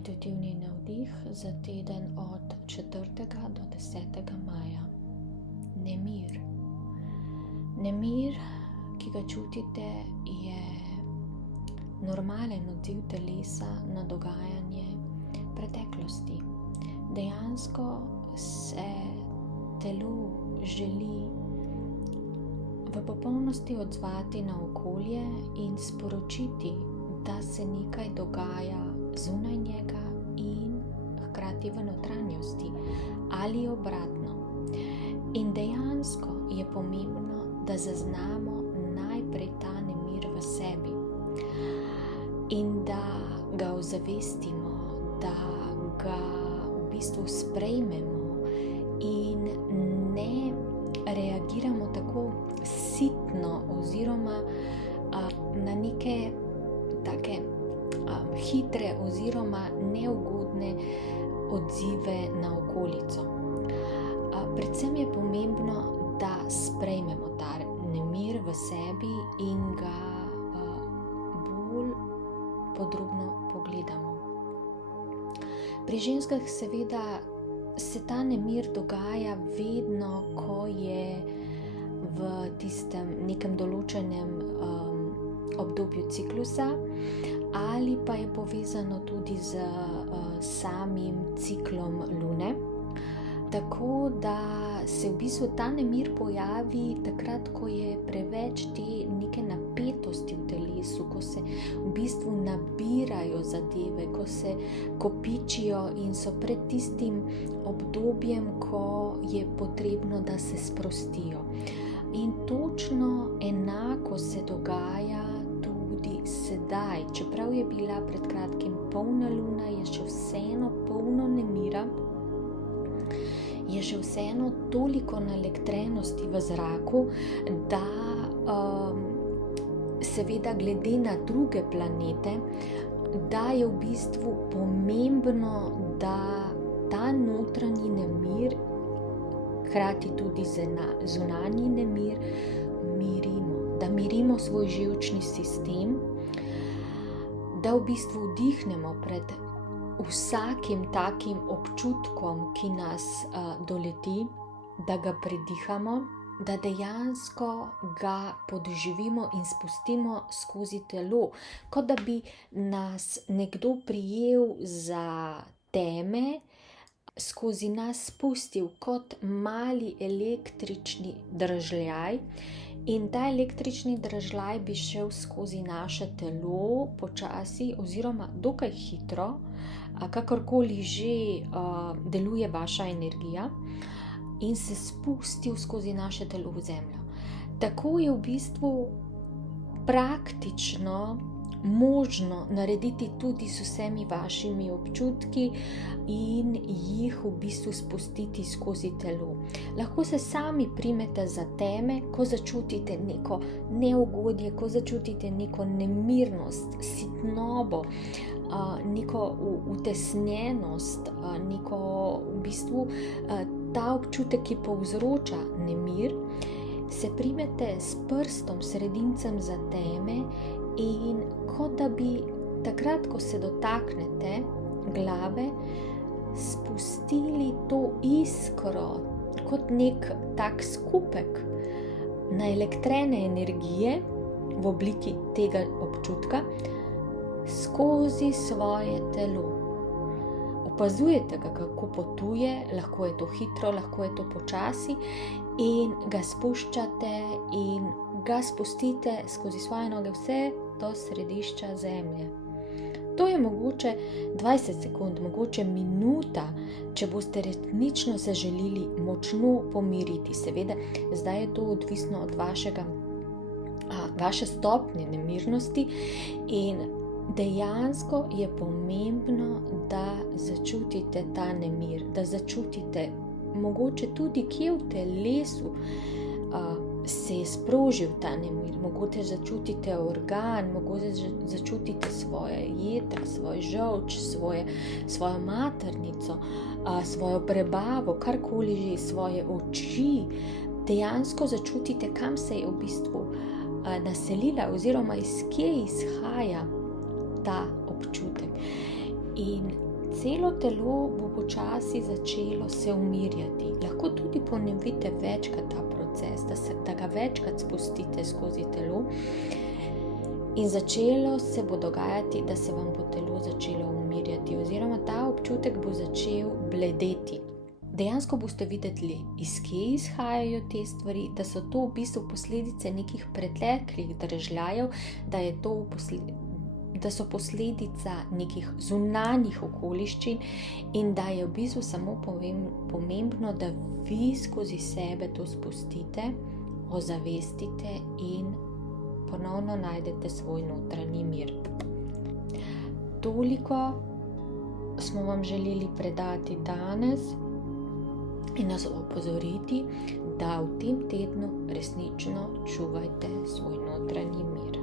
intuitivni navdih za teden od 4. do 10. maja. Nemir. Nemir, ki ga čutite, je normalen odziv telesa na dogajanje preteklosti. Dejansko se telo želi v popolnosti odzvati na okolje in sporočiti, da se nekaj dogaja zunaj njega in hkrati v notranjosti ali obratno. In dejansko je pomembno, da zaznamo najprej ta nemir v sebi in da ga ozavestimo, da ga v bistvu sprejmemo in ne reagiramo tako sitno oziroma na neke take hitre oziroma neugodne odzive na okolico. Predvsem je pomembno, da sprejmemo ta nemir v sebi in ga bolj podrobno pogledamo. Pri ženskah seveda se ta nemir dogaja vedno, ko je v tistem nekem določenem obdobju ciklusa ali pa je povezano tudi z samim ciklom lune. Tako da se v bistvu ta nemir pojavi takrat, ko je preveč te neke napetosti v telesu, ko se v bistvu nabirajo zadeve, ko se kopičijo in so pred tistim obdobjem, ko je potrebno, da se sprostijo. In točno enako se dogaja tudi sedaj. Čeprav je bila pred kratkim polna luna, je še vseeno polno nemira, je še vseeno toliko naelektrenosti v zraku, da seveda glede na druge planete, da je v bistvu pomembno, da ta notranji nemir, hkrati tudi zunanji nemir, mirimo. Da mirimo svoj živčni sistem, da v bistvu vdihnemo pred vsakim takim občutkom, ki nas doleti, da ga predihamo, da dejansko ga podživimo in spustimo skozi telo, kot da bi nas nekdo prijel za teme, skozi nas spustil kot mali električni dražljaj in ta električni dražljaj bi šel skozi naše telo počasi oziroma dokaj hitro, kakorkoli že deluje vaša energija, in se spustil skozi naše telo v zemljo. Tako je v bistvu praktično možno narediti tudi s vsemi vašimi občutki in jih v bistvu spustiti skozi telo. Lahko se sami primete za teme, ko začutite neko neugodje, ko začutite neko nemirnost, sitnobo, neko utesnjenost, neko v bistvu ta občutek, ki povzroča nemir, se primete s prstom, sredincem za teme in kot da bi takrat, ko se dotaknete glave, spustili to iskro kot nek tak skupek naelektrene energije v obliki tega občutka skozi svoje telo. Opazujete ga, kako potuje, lahko je to hitro, lahko je to počasi, in ga spuščate in ga spustite skozi svoje noge vse do središča zemlje. To je mogoče 20 sekund, mogoče minuta, če boste resnično se želeli močno pomiriti. Seveda, zdaj je to odvisno od vaše stopnje nemirnosti in dejansko je pomembno, da začutite ta nemir, da začutite mogoče tudi, kje v telesu se je sprožil ta nemir. Mogoče začutite organ, mogoče začutite svoje jetra, svoj žolč, svojo maternico, svojo prebavo, karkoli že, svoje oči. Dejansko začutite, kam se je v bistvu naselila oziroma iz kje izhaja ta občutek. In celo telo bo počasi začelo se umirjati. Lahko tudi ponovite večkrat ta proces, da ga večkrat spustite skozi telo in začelo se bo dogajati, da se vam bo telo začelo umirjati oziroma ta občutek bo začel bledeti. Dejansko boste videli, iz kje izhajajo te stvari, da so to v bistvu posledice nekih preteklih držljajev, da so posledica nekih zunanjih okoliščin in da je v bistvu samo pomembno, da vi skozi sebe to spustite, ozavestite in ponovno najdete svoj notranji mir. Toliko smo vam želeli predati danes in nas opozoriti, da v tem tednu resnično čuvajte svoj notranji mir.